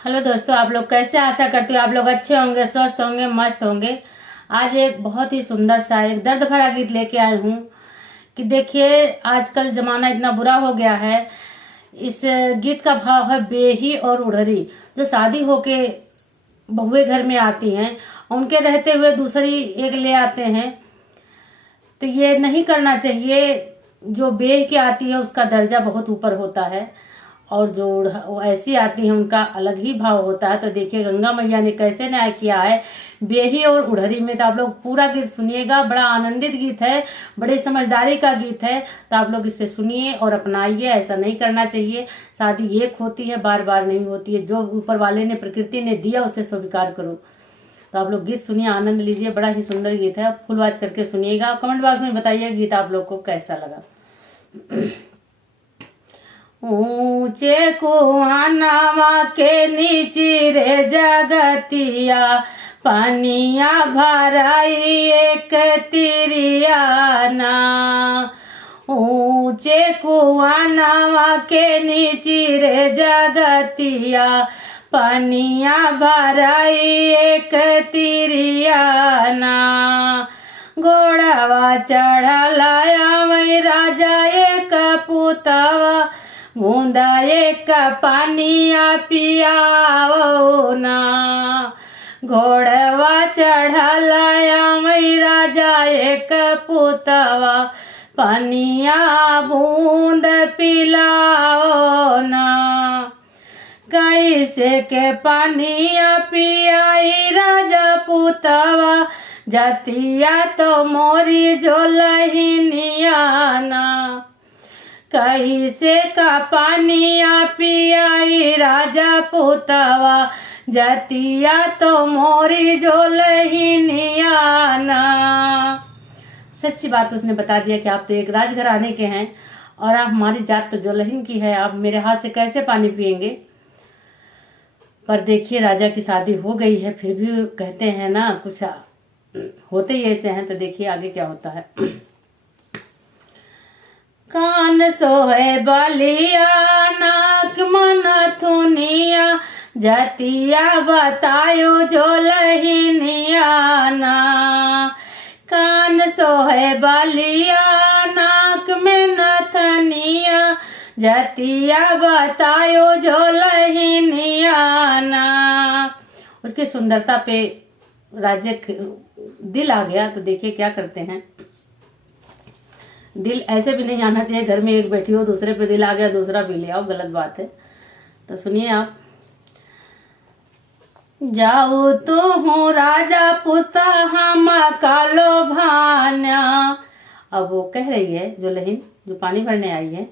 Hello दोस्तों, आप लोग कैसे? आशा करती हूँ आप लोग अच्छे होंगे, स्वस्थ होंगे, मस्त होंगे। आज एक बहुत ही सुंदर सा एक दर्द भरा गीत लेके आई हूँ कि देखिए आजकल जमाना इतना बुरा हो गया है। इस गीत का भाव है बेही और उड़हरी। जो शादी होके बहुएं घर में आती हैं, उनके रहते हुए दूसरी एक ले आते हैं, तो ये नहीं करना चाहिए। जो बेह के आती है उसका दर्जा बहुत ऊपर होता है, और जो वो ऐसी आती है उनका अलग ही भाव होता है। तो देखिए गंगा मैया ने कैसे न्याय किया है बेही और उड़हरी में। तो आप लोग पूरा गीत सुनिएगा, बड़ा आनंदित गीत है, बड़ी समझदारी का गीत है। तो आप लोग इसे सुनिए और अपनाइए। ऐसा नहीं करना चाहिए। शादी एक होती है, बार बार नहीं होती है। जो ऊपर वाले ने, प्रकृति ने दिया उसे स्वीकार करो। तो आप लोग गीत सुनिए, आनंद लीजिए। बड़ा ही सुंदर गीत है, फुल वॉच करके सुनिएगा। कमेंट बॉक्स में बताइए गीत आप लोग को कैसा लगा। ऊंचे कुआनवा के नीचे रे जगतिया, पानिया भराई एक तिरियाना। ऊंचे कुआनवा के नीचे रे जगतिया, पानिया भराई एक तिरियाना। घोड़ावा चढ़लाया वही राजा एक पुतवा, बूंदा एक पानिया पियाओ ना। घोड़वा चढ़लाया वही राजा एक पुतवा, पानिया बूंद पिलाओ ना। कैसे के पानिया पियाई राजा पुतवा, जतिया तो मोरी जो लहिनियाना। कैसे का पानिया पियाई राजा पुतवा, जतिया तो मोरी जो लहिनियाना। सच्ची बात उसने बता दिया कि आप तो एक राजघराने के हैं और आप, हमारी जात तो जो लहिन की है, आप मेरे हाथ से कैसे पानी पिएंगे। पर देखिए राजा की शादी हो गई है, फिर भी कहते हैं ना कुछ होते ही ऐसे हैं। तो देखिए आगे क्या होता है। कान सोहे बलिया, नाक मन थुनिया, जतिया बतायो जो लहिनियाना। कान सोहे बलिया, नाक में नथनिया, जतिया बतायो जो लहिनियाना। उसकी सुंदरता पे राजे दिल आ गया। तो देखिए क्या करते हैं। दिल ऐसे भी नहीं आना चाहिए, घर में एक बैठी हो दूसरे पे दिल आ गया दूसरा भी ले आओ, गलत बात है। तो सुनिए आप। जाऊ तो हूँ राजा पुता हम कालो भान्या। अब वो कह रही है जो लहिन, जो पानी भरने आई है,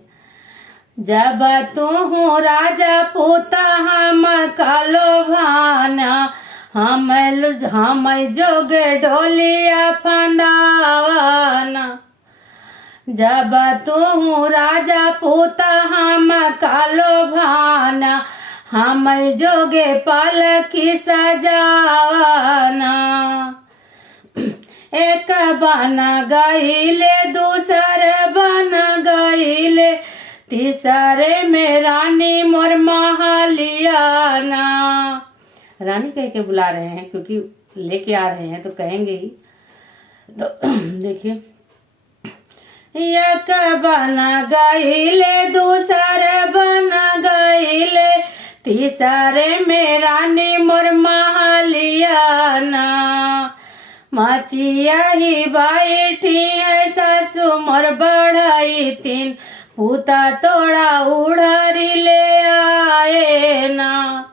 जब तू हूँ राजा पुता हम कालो भान्या, हम जोगे ढोलिया फंदावाना। जब तू हूँ राजा पुता हम कालो भाना, हम जोगे पालकी सजावाना। एक बना गईले दूसरे बना गईले, तीसरे में रानी मोर महालियाना। रानी कह के बुला रहे हैं क्योंकि लेके आ रहे हैं तो कहेंगे ही। तो देखिए, एक बना गईले दूसरे बना गईले, तीसरे में रानी मोर महालियाना। माचिया ही बैठी है सासू मोर बढ़ाई तीन, पूता तोड़ा उड़हरी ले आए ना।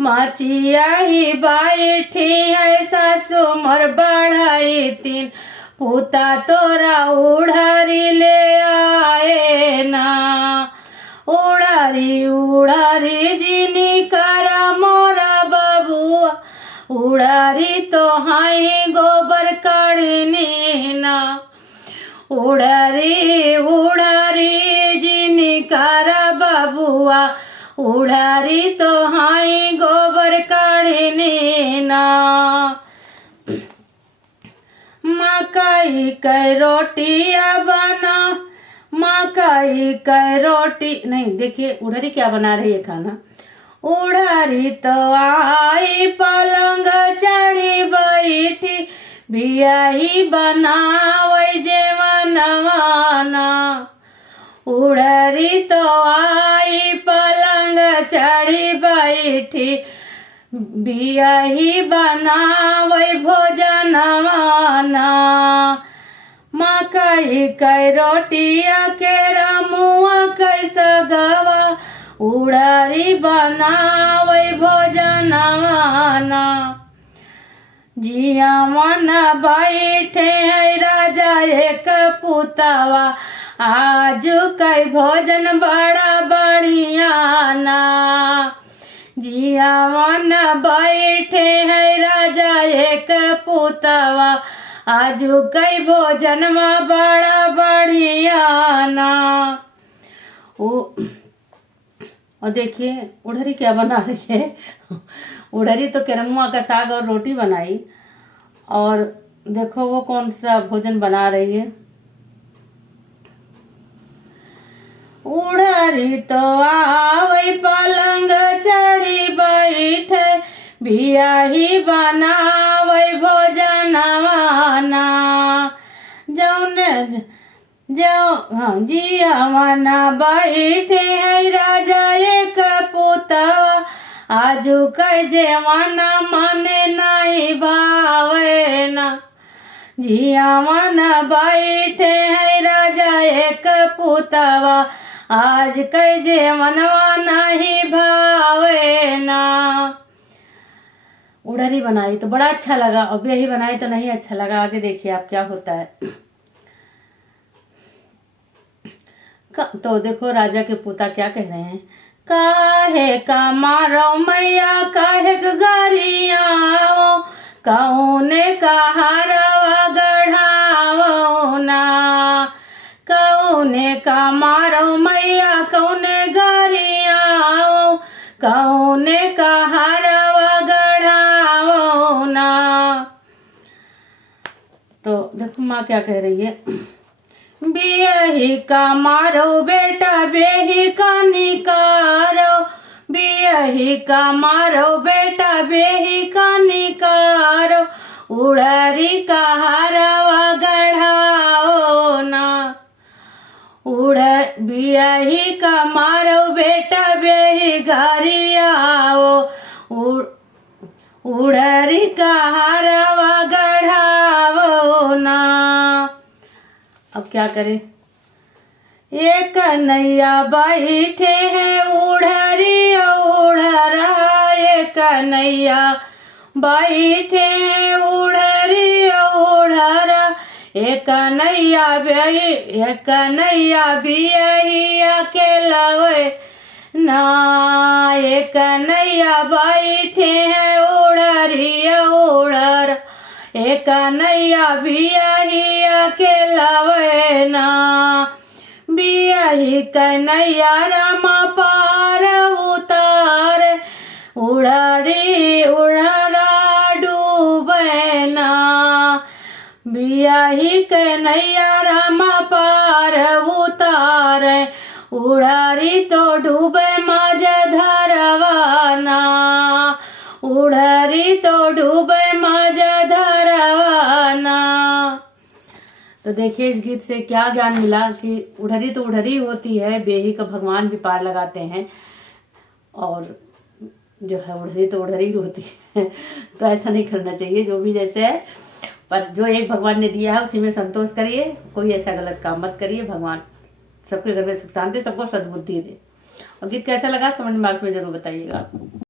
माचिया ही बैठी है सासू मोर बढ़ाई तीन, पूता तोरा उड़हरी ले आए ना। उड़हरी उड़हरी जिनी करा मोरा बबुआ, उड़हरी तो हाई गोबर कड़नी ना। उड़हरी उड़हरी जिनी करा बबुआ, उड़हरी तो हाई गोबर कड़नी ना। मकई के रोटिया बना, मकई के रोटी नहीं। देखिए उड़हरी क्या बना रही है खाना। उड़हरी तो आई पलंग चढ़ी बैठी बियाही बनावै जेवनवाना। उड़हरी तो आई पलंग चढ़ी बैठी बियाही बनावै भोजनवाना। मकई कै रोटिया के रमुआ कैसा गवा उड़हरी बनावै भोजनवाना। जिया मन बैठे है राजा एक पुतवा आज कई भोजन बड़ा बढ़िया ना। जिया मन बैठे है राजा एक पुतवा आज कई भोजन में बड़ा बढ़िया ना। और देखिए उड़हरी क्या बना रही है। उड़हरी तो केरमुआ का साग और रोटी बनाई, और देखो वो कौन सा भोजन बना रही है। उड़हरी तो आवै पलंग चढ़ी बैठे बियाही बनावै भोजनवाना। जिया मना बैठे है राजा एक पुतवा आजू कै जेवना मने नहीं भावे ना। जिया मन बैठे है राजा एक पुतवा आज कै जेवनवा नहीं भावे ना। उड़हरी बनाई तो बड़ा अच्छा लगा, और यही बनाई तो नहीं अच्छा लगा। आगे देखिए आप क्या होता है। तो देखो राजा के पोता क्या कह रहे हैं। काहे का मारो मैया काहे गरिया कौने का हारवा गढ़ाओ ना। कौने का मारो मैया कौने गरिया कौने का हारवा गढ़ाओ ना। तो देखो माँ क्या कह रही है। बियही का मारो बेटा बेही का निकारो। बियही का मारो बेटा बेही का निकारो उड़हरी का हारवा गढ़ाओ ना। बियही का मारो बेटा बेही गरियाओ उड़हरी का हारवा गढ़ाओ ना। अब क्या करें। एक नैया बैठे हैं उड़हरी उड़हरा। एक नैया बैठे हैं उड़हरी उड़हरा। एक नैया बियही अकेलवे ना। एक नैया बैठे हैं उड़हरी उड़हरा। एक नैया बियही अकेलवे ना। बियही कन्हैया रमा पार उतार उड़हरी उड़हरा डूबे ना। बियही कन्हैया रमा पार उतार उड़हरी तो डूबे मज धरवाना। उड़हरी तो डूबे मज धरवाना। तो देखिए इस गीत से क्या ज्ञान मिला कि उड़हरी तो उड़हरी होती है, बेही का भगवान भी पार लगाते हैं, और जो है उड़हरी तो उड़हरी होती है। तो ऐसा नहीं करना चाहिए, जो भी जैसे है, पर जो एक भगवान ने दिया है उसी में संतोष करिए। कोई ऐसा गलत काम मत करिए। भगवान सबके घर में सुख शांति, सबको सद्बुद्धि दे। और गीत कैसा लगा कमेंट बॉक्स में जरूर बताइएगा।